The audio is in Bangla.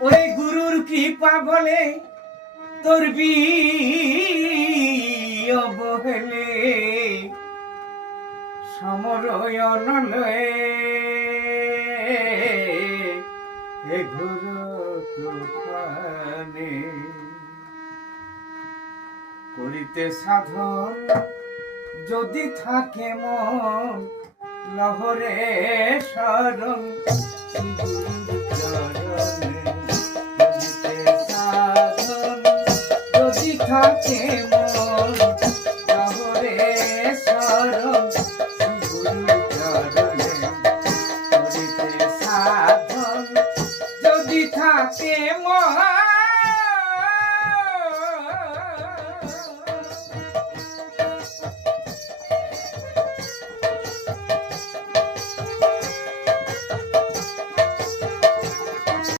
ওরে গুরুর কৃপা বলে তোর অবহেলে সমরয়ন লয়ে গুরু তুফানে করিতে সাধন যদি থাকে মন লহরে শরণ যদি থাকে মন লহরে শরণ গুরু চরণে করিতে সাধন যদি থাকে মন